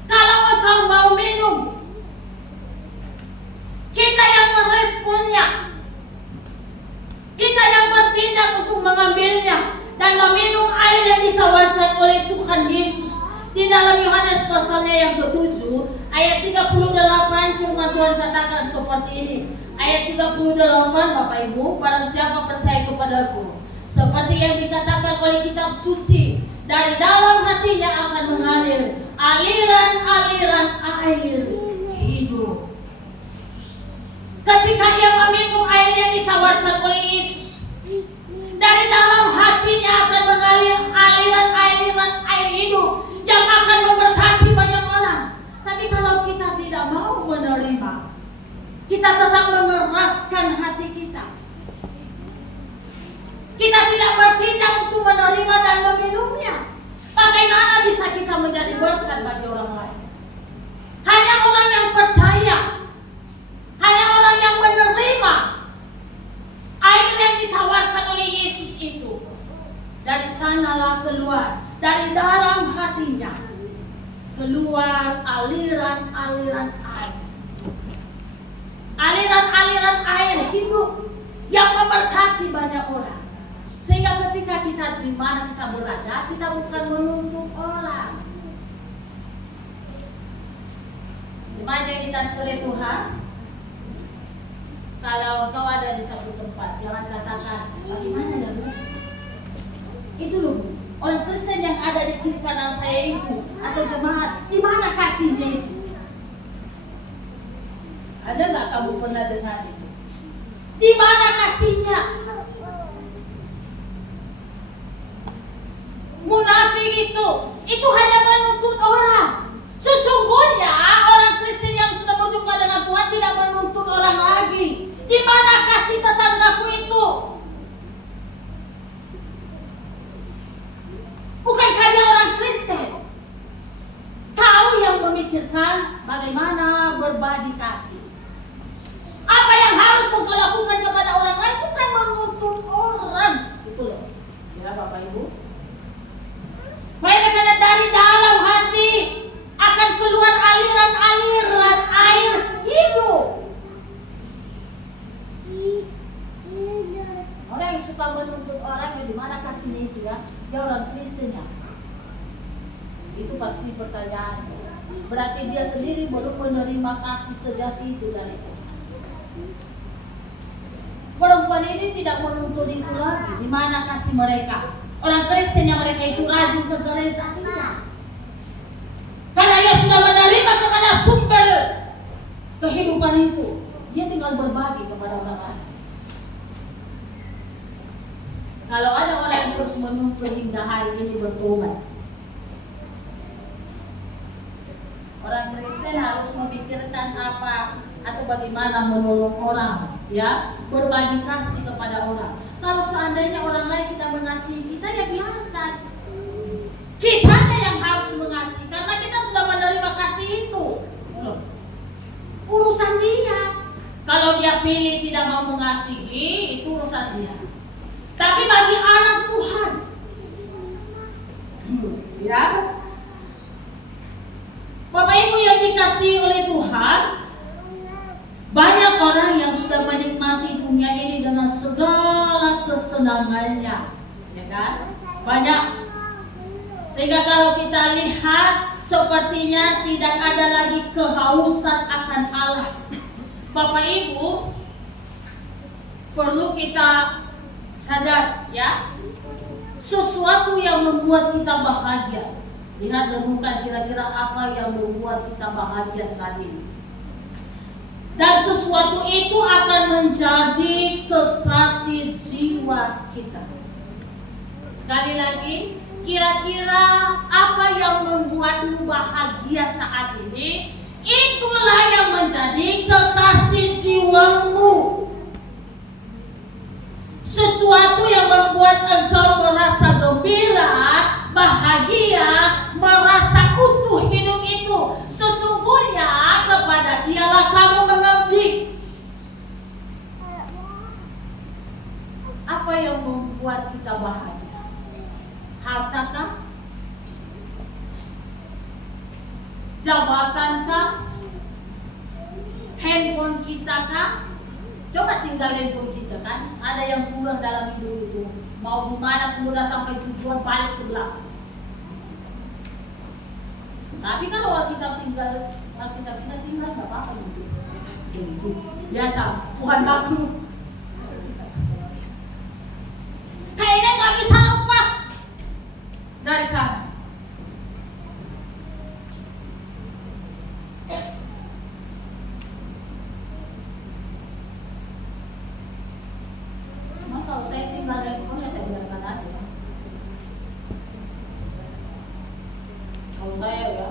Kalau engkau mau minum, kita yang meresponnya, kita yang bertindak untuk mengambilnya dan meminum air yang ditawarkan oleh Tuhan Yesus. Di dalam Yohanes pasalnya yang ke-7 ayat 38 firman Tuhan katakan seperti ini. Ayat 38, Bapak Ibu, barang siapa percaya kepadaku, seperti yang dikatakan oleh kitab suci, dari dalam hatinya akan mengalir aliran-aliran air hidup. Ketika ia meminum air yang ditawarkan oleh Yesus, dari dalam hatinya akan mengalir aliran-aliran air hidup yang akan memberkati banyak orang. Tapi kalau kita tidak mau menerima, kita tetap mengeraskan hati kita, kita tidak bertindak untuk menerima dan meminumnya, bagaimana bisa kita menjadi berkat bagi orang lain? Hanya orang yang percaya, hanya orang yang menerima air yang ditawarkan oleh Yesus itu, dari sanalah keluar, dari dalam hatinya keluar aliran-aliran air. Aliran-aliran air hidup yang memberkati banyak orang. Sehingga ketika kita di mana kita berada, kita bukan menuntut orang. Dimana kita oleh Tuhan, kalau kau ada di satu tempat, jangan katakan bagaimana ya Bu? Itu loh, orang Kristen yang ada di kiri kanan saya itu, atau jemaat, di mana kasihnya itu? Ada nggak kamu pernah dengar itu? Di mana kasihnya? Munafik itu hanya menuntut orang. Sesungguhnya orang Kristen yang sudah berjumpa dengan Tuhan tidak menuntut orang lagi. Di mana kasih tetanggaku itu? Bukankah dia orang Kristen? Tahu yang memikirkan bagaimana berbagi kasih. Apa yang harus engkau lakukan kepada orang lain, bukan menuntut orang. Itu loh, ya Bapak Ibu. Karena dari dalam hati akan keluar aliran-aliran air hidup. Orang yang suka menuntut orang, di mana kasihnya itu ya? Dia orang Kristen ya. Itu pasti pertanyaan. Berarti dia sendiri belum menerima kasih sejati itu dari Tuhan. Perempuan ini tidak menuntut itu lagi. Di mana kasih mereka? Orang Kristen yang mereka itu rajin ke gereja tidak. Karena ia sudah menerima kepada sumber kehidupan itu, dia tinggal berbagi kepada orang lain. Kalau ada orang yang terus menuntut hingga hari ini bertobat, orang Kristen harus memikirkan apa atau bagaimana menolong orang, ya, berbagi kasih kepada orang. Kalau seandainya orang lain tidak mengasihi kita, ya biarkan. Kitanya yang harus mengasihi karena kita sudah menerima kasih itu. Urusan dia. Kalau dia pilih tidak mau mengasihi, itu urusan dia. Tapi bagi anak Tuhan, ya, Bapak Ibu yang dikasihi oleh Tuhan, banyak orang yang sudah menikmati dunia ini dengan segala kesenangannya, ya kan? Banyak. Sehingga kalau kita lihat, sepertinya tidak ada lagi kehausan akan Allah. Bapak Ibu, perlu kita sadar, ya, sesuatu yang membuat kita bahagia. Lihat, renungkan kira-kira apa yang membuat kita bahagia saat ini. Dan sesuatu itu akan menjadi kekasih jiwa kita. Sekali lagi, kira-kira apa yang membuatmu bahagia saat ini? Itulah yang menjadi kekasih jiwamu. Sesuatu yang membuat engkau merasa gembira, bahagia, merasa utuh hidup itu, sesungguhnya kepada Dialah kamu mengabdi. Apa yang membuat kita bahagia? Hartakah? Jabatankah? Handphone kita kah? Coba tinggal handphone kita kan. Ada yang pulang dalam hidup itu. Mau di mana kemudian sampai tujuan balik ke belakang. Tapi kalau Alkitab kita tinggal nggak apa-apa gitu. Itu biasa. Tuhan maklum. Kayaknya nggak bisa lepas dari sana. Kalau saya tinggal handphone ya saya biarkan aja. Kalau saya ya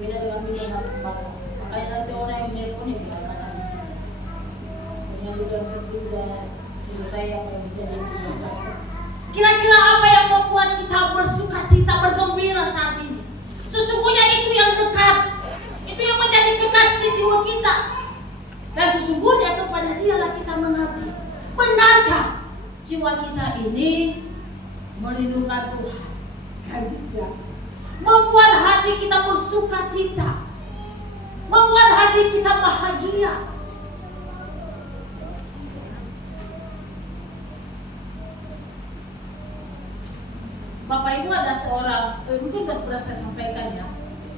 beda dengan bidang apa. Makanya nanti orang yang handphone ya biarkan aja sih. Punya bidang ketiga selesai apa yang menjadi tugas saya. Kira-kira apa yang membuat kita bersuka cita, bergembira saat ini? Sesungguhnya itu yang dekat, itu yang menjadi kekasih jiwa kita. Dan sesungguhnya kepada Dialah kita mengabdi. Benarkah jiwa kita ini merindukan Tuhan? Kan ya. Membuat hati kita bersuka cita, membuat hati kita bahagia. Bapak Ibu, ada seorang, mungkin sudah pernah saya sampaikan ya,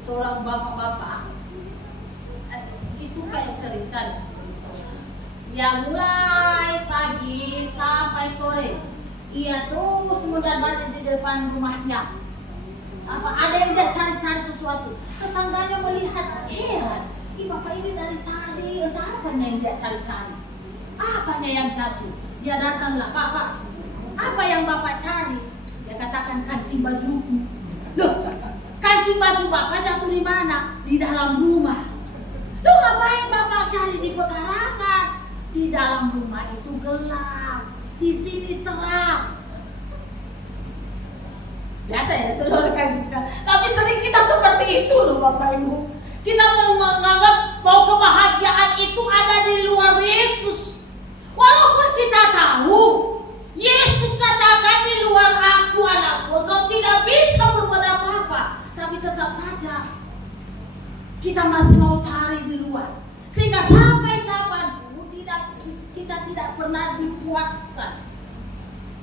seorang bapak-bapak itu kayak cerita ya. Yang mulai pagi sampai sore ia terus mundar-mandir di depan rumahnya. Ada yang dia cari-cari sesuatu. Tetangganya melihat, heran, ini bapak ini dari tadi entah apanya yang dia cari-cari, apanya yang jatuh. Dia datanglah, Pak, apa yang bapak cari? Dia katakan kancing bajuku. Loh, kancing baju bapak jatuh di mana? Di dalam rumah. Loh, ngapain bapak cari di pekarangan? Di dalam rumah itu gelap, di sini terang. Biasa ya, saudara kan gitu kan. Tapi sering kita seperti itu loh Bapak Ibu. Kita menganggap bahwa kebahagiaan itu ada di luar Yesus. Walaupun kita tahu Yesus katakan di luar aku anakku, kau tidak bisa berbuat apa-apa. Tapi tetap saja kita masih mau cari di luar. Sehingga sampai kapanpun kita tidak pernah dipuaskan.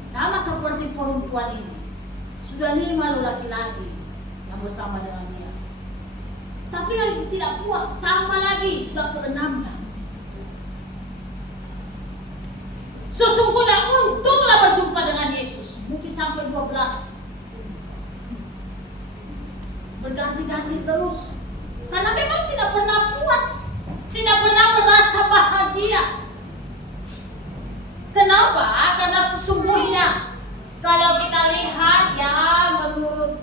Sama seperti perempuan ini. Sudah 5 laki-laki yang bersama dengan dia. Tapi lagi tidak puas, tambah lagi, sudah ke-6. Sesungguhnya untunglah berjumpa dengan Yesus. Mungkin sampai 12. Berganti-ganti terus. Karena memang tidak pernah puas, tidak pernah merasa bahagia. Kenapa? Karena sesungguhnya kalau kita lihat ya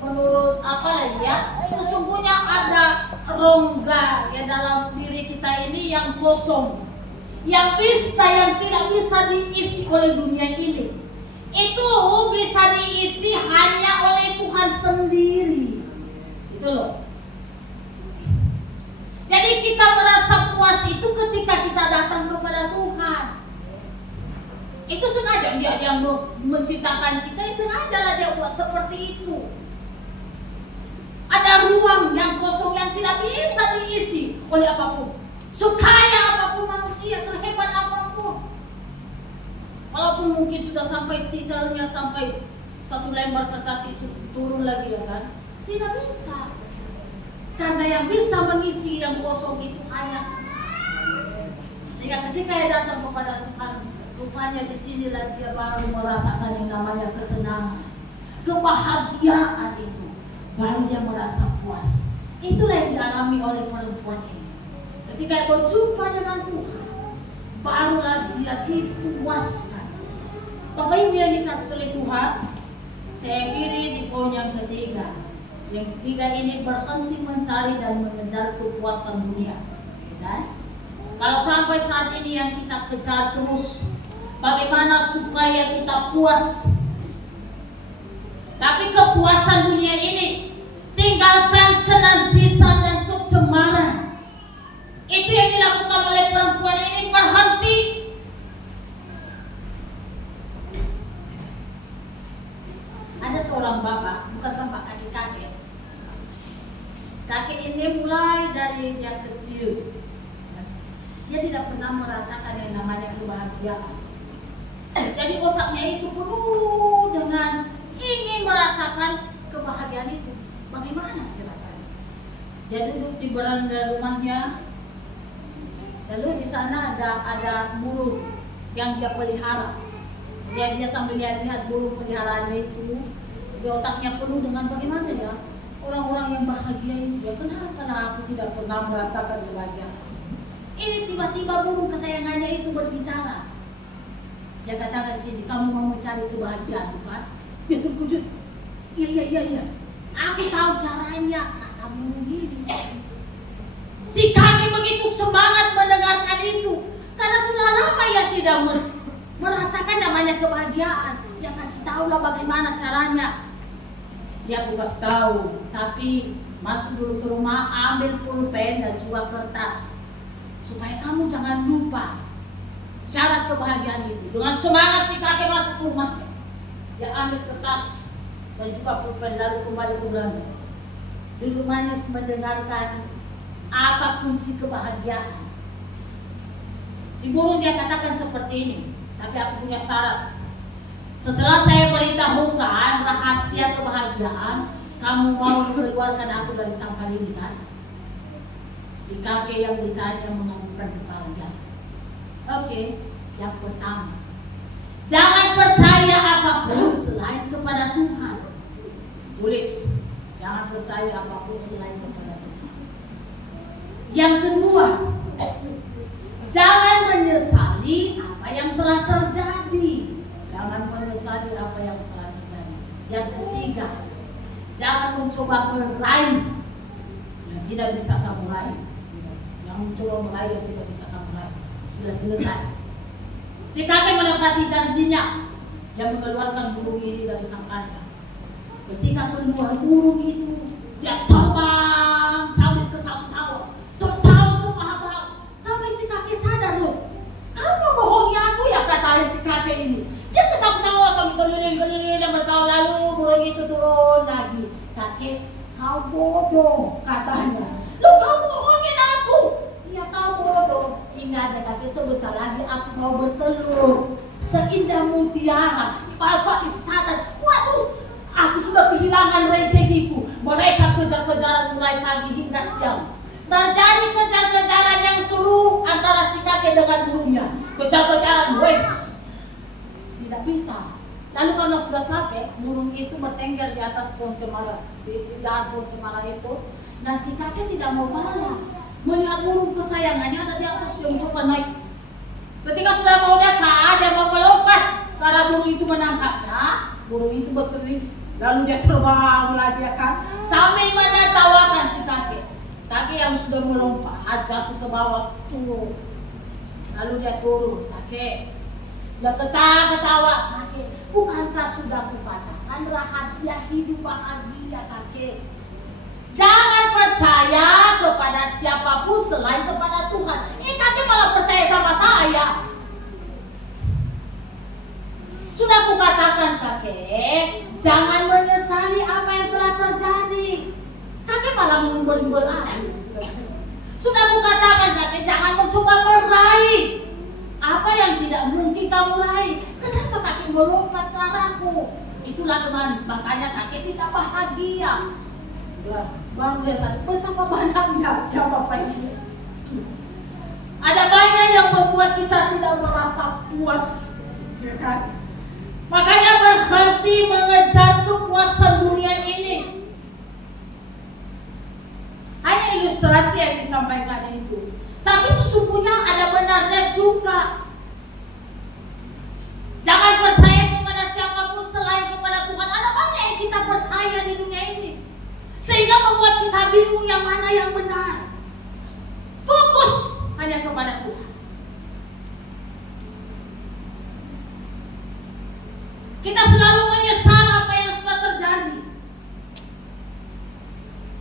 menurut apa ya, sesungguhnya ada rongga ya dalam diri kita ini yang kosong, yang tidak bisa diisi oleh dunia ini. itu bisa diisi hanya oleh Tuhan sendiri. Itu loh. Jadi kita merasa puas itu ketika kita datang kepada Tuhan. Itu sengaja Dia yang menciptakan kita, sengaja Dia buat seperti itu. Ada ruang yang kosong yang tidak bisa diisi oleh apapun. Sekaya apapun manusia, sehebat apapun. Walaupun mungkin sudah sampai titelnya, sampai satu lembar kertas itu turun lagi ya kan, tidak bisa. Karena yang bisa mengisi yang kosong itu hanya Tuhan. Sehingga ketika dia datang kepada Tuhan, rupanya di sinilah dia baru merasakan yang namanya ketenangan, kebahagiaan itu. Baru dia merasa puas. Itulah yang dialami oleh perempuan ini. Ketika berjumpa dengan Tuhan, barulah dia dipuaskan. Bapak Ibu yang dikasih oleh Tuhan, saya kiri di poin yang ketiga. Yang ketiga ini berhenti mencari dan mengejar kepuasan dunia. Dan kalau sampai saat ini yang kita kejar terus, bagaimana supaya kita puas? Tapi kepuasan dunia ini, tinggalkan kenajisan dan kecemaran. Itu yang dilakukan oleh perempuan ini, berhenti. Ada seorang bapak, bukan bapak, kakek-kakek. Kakek ini mulai dari dia kecil, dia tidak pernah merasakan yang namanya kebahagiaan. Jadi otaknya itu penuh dengan ingin merasakan kebahagiaan itu. Bagaimana sih rasanya? Dia duduk di beranda rumahnya, lalu di sana ada burung yang dia pelihara. Dia sambil lihat burung peliharaannya itu, di otaknya penuh dengan bagaimana ya orang-orang yang bahagia itu. Ya kenapa aku tidak pernah merasakan kebahagiaan? Tiba-tiba burung kesayangannya itu berbicara. Dia katakan sini, kamu mau mencari kebahagiaan bukan? Dia terkejut. Iya. Aku tahu caranya, kata burung ini. Si kakek begitu semangat mendengarkan itu, karena sudah lama ia tidak merasakan namanya kebahagiaan. Dia kasih tahu lah bagaimana caranya. Dia aku kasih tahu, tapi masuk dulu ke rumah, ambil pulpen dan juga kertas, supaya kamu jangan lupa syarat kebahagiaan itu. Dengan semangat si kakek masuk rumah, dia ambil kertas dan juga pulpen lalu kembali ke belanda. Duduk manis mendengarkan apa kunci kebahagiaan. Si burung dia katakan seperti ini, tapi aku punya syarat. Setelah saya beritahukan rahasia kebahagiaan, kamu mau mengeluarkan aku dari sangkar ini kan? Si kakek yang ditanya menganggukkan kepalanya. Oke, yang pertama, jangan percaya apapun selain kepada Tuhan. Tulis, jangan percaya apapun selain kepada Tuhan. Yang kedua, jangan menyesali apa yang telah terjadi. Jangan menyesali apa yang telah terjadi. Yang ketiga, jangan mencoba meraih yang tidak bisa kamu raih. Yang mencoba meraih yang tidak bisa kamu raih. Sudah selesai. Si kakek menepati janjinya. Dia mengeluarkan burung ini dari sangkarnya. Ketika keluar burung itu, dia terbang sambil ketawa-ketawa, tertawa terbahak-bahak, sampai si kakek sadar loh. Kamu membohongi aku ya, kata si kakek ini. Dia ketawa-ketawa sambil keliling-keliling dan bertawa, lalu burung itu turun lagi. Kakek, kau bodoh, katanya. Lu kau bohongin aku. Ya kau bodoh. Ingat ya kakek, sebentar lagi aku mau bertelur seindah mutiara. Bapak sadar, waduh, aku sudah kehilangan rezekiku. Mereka kejar-kejaran mulai pagi hingga siang. Terjadi kejar-kejaran yang seru antara si kakek dengan burungnya. Kejar-kejaran, wes. Tidak bisa. Lalu karena sudah capek, burung itu bertengger di atas pohon cemara, di dahan pohon cemara itu. Nah si kakek tidak mau balik. Melihat burung kesayangannya ada di atas, dia mencoba naik. Ketika sudah mau dekat, dia mau melompat karena burung itu menangkapnya. Burung itu berkeliling, lalu dia terbang lagi kan, sambil menertawakan si kakek. Kakek yang sudah melompat jatuh ke bawah, turun. Lalu dia turun, kakek. Dia ketawa, kakek. Bukankah sudah kukatakan rahasia hidup bahagia kakek? Jangan percaya kepada siapapun selain kepada Tuhan. Kakek malah percaya sama saya. Sudah kukatakan kakek, jangan menyesali apa yang telah terjadi. Kakek malah mengumpul-umpul lagi. Sudah kukatakan kakek, jangan mencoba meraih apa yang tidak mungkin kamu raih. Kenapa kakek melompat ke arahku? Itulah teman, makanya kakek tidak bahagia. Baru dia sadar betapa banyaknya ya Bapak Ibu. Ada banyak yang membuat kita tidak merasa puas, ya kan? Makanya berhenti mengejar kepuasan dunia ini. Hanya ilustrasi yang disampaikan itu. Tapi sesungguhnya ada benarnya juga. Jangan percaya kepada siapapun selain kepada Tuhan. Ada banyak yang kita percaya di dunia ini, sehingga membuat kita bingung yang mana yang benar. Fokus hanya kepada Tuhan. Kita selalu menyesal apa yang sudah terjadi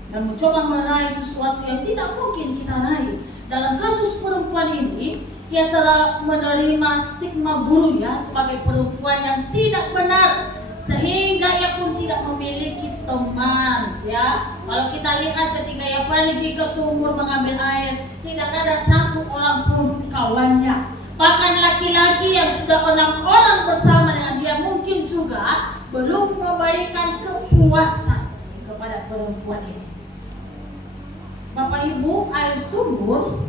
dan mencoba meraih sesuatu yang tidak mungkin kita raih. Dalam kasus perempuan ini, ia telah menerima stigma buruk ya sebagai perempuan yang tidak benar, sehingga ia pun tidak memiliki teman ya. Kalau kita lihat ketika ia pergi ke sumur mengambil air, tidak ada satu orang pun kawannya. Bahkan laki-laki yang sudah 6 orang bersama dengan dia mungkin juga belum memberikan kepuasan kepada perempuan ini. Bapak Ibu, air sumur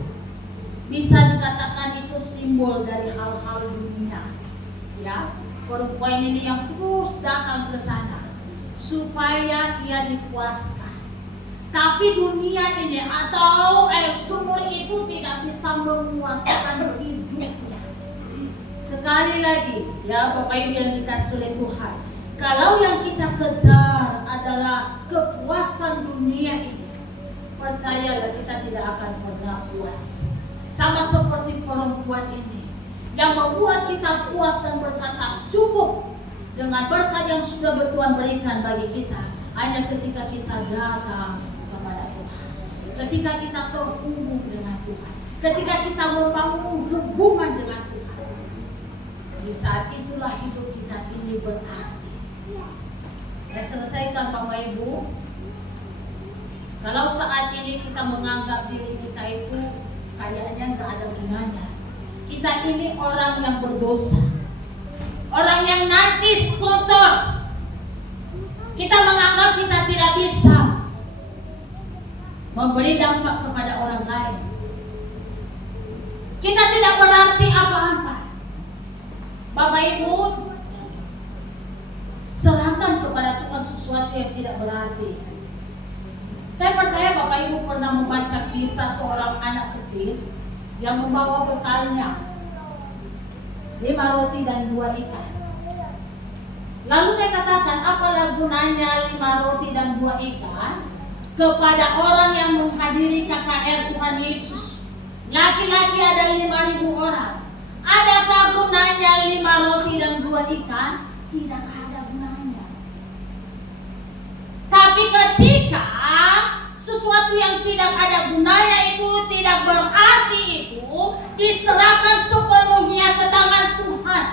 bisa dikatakan itu simbol dari hal-hal dunia. Ya, perempuan ini yang terus datang ke sana supaya ia dipuaskan. Tapi dunia ini atau air sumur itu tidak bisa memuaskan hidupnya. Sekali lagi, ya Bapak Ibu yang dikasihi oleh Tuhan, kalau yang kita kejar adalah kepuasan dunia ini, percayalah kita tidak akan pernah puas. Sama seperti perempuan ini yang membuat kita puas dan berkata cukup dengan berkat yang sudah Tuhan berikan bagi kita hanya ketika kita datang kepada Tuhan, ketika kita terhubung dengan Tuhan, ketika kita membangun hubungan dengan Tuhan. Di saat itulah hidup kita ini berarti. Ya, selesaikan Bapak Ibu. Kalau saat ini kita menganggap diri kita itu kayaknya nggak ada gunanya, kita ini orang yang berdosa, orang yang najis, kotor, kita menganggap kita tidak bisa memberi dampak kepada orang lain, kita tidak berarti apa-apa. Bapak Ibu, serahkan kepada Tuhan sesuatu yang tidak berarti. Saya percaya Bapak Ibu pernah membaca kisah seorang anak kecil yang membawa bekalnya 5 roti dan 2 ikan. Lalu saya katakan, apalah gunanya 5 roti dan 2 ikan kepada orang yang menghadiri KKR Tuhan Yesus? Laki-laki ada 5.000 orang. Adakah gunanya 5 roti dan 2 ikan? Tidak ada gunanya. Tapi ketika sesuatu yang tidak ada gunanya itu, tidak berarti itu, diserahkan sepenuhnya ke tangan Tuhan,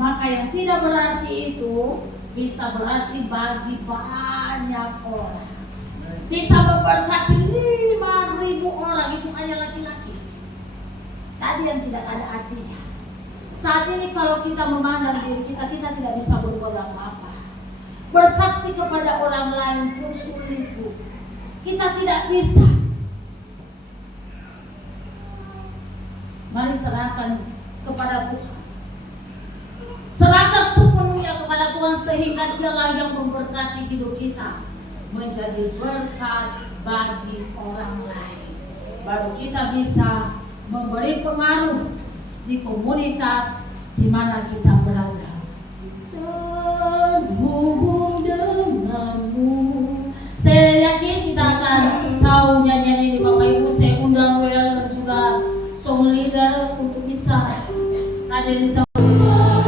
maka yang tidak berarti itu bisa berarti bagi banyak orang, bisa memberkati 5.000 orang. Itu hanya laki-laki tadi yang tidak ada artinya. Saat ini kalau kita memandang diri kita, kita tidak bisa berbuat apa-apa. Bersaksi kepada orang lain pun sulit, Bu. Kita tidak bisa. Mari serahkan kepada Tuhan. Serahkan sepenuhnya kepada Tuhan sehingga Dialah yang memberkati hidup kita menjadi berkat bagi orang lain. Baru kita bisa memberi pengaruh di komunitas di mana kita berada. Terhubung denganmu. Saya yakin kita akan tahu nyanyian ini Bapak Ibu. Saya undang Well dan juga song leader untuk bisa hadir di tempat.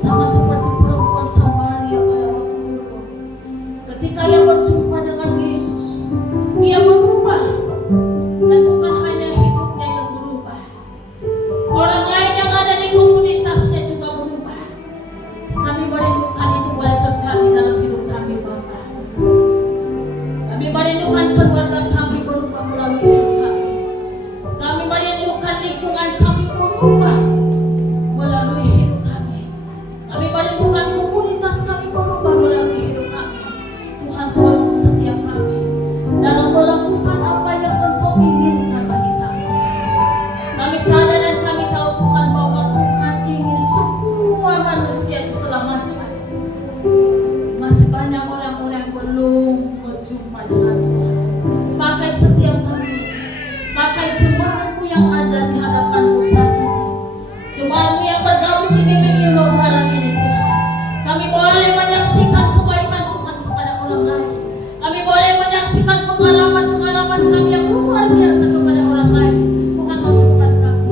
Sama seperti perempuan Samaria pada waktu dulu. Ketika ia berjumpa dengan Yesus, ia berubah. Dan bukan hanya hidupnya yang berubah, orang lain yang ada di komunitasnya juga berubah. Kami merindukan itu boleh terjadi dalam hidup kami, Bapak. Kami merindukan keluarga kami berubah melalui hidup kami. Kami merindukan lingkungan kami berubah melalui hidup kami. Kami merindukan komunitas kami berubah melalui hidup kami. Tuhan, tolong setiap kami dalam melakukan apa yang Engkau inginkan bagi kami. Kami sadar dan kami tahu, Tuhan, bahwa Tuhan ingin semua manusia diselamatkan. Masih banyak orang-orang yang belum berjumpa dengan Tuhan. Pakai setiap kami, pakai jemaatmu yang ada di hadapanmu saat ini, jemaatmu yang bergabung di GPI Roh Halang ini, Tuhan. Kami boleh menyaksikan kebaikan Tuhan kepada orang lain. Kami boleh menyaksikan pengalaman-pengalaman kami yang luar biasa kepada orang lain. Tuhan, mampukan kami.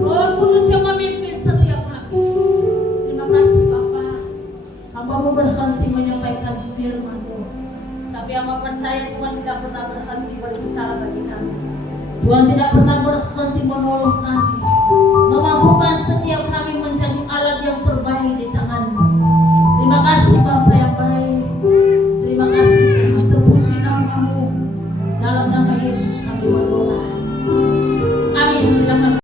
Roh Kudus yang memimpin setiap kami. Terima kasih, Bapa. Hamba-Mu berhenti menyampaikan firman-Mu, tapi hamba percaya Tuhan tidak pernah berhenti berbicara bagi kami. Tuhan tidak pernah berhenti menolong kami, memampukan setiap kami menjadi alat yang terbaik di tangan-Mu. Terima kasih, Bapa yang baik. Terima kasih, Tuhan. Terpuji nama-Mu. Dalam nama Yesus kami berdoa.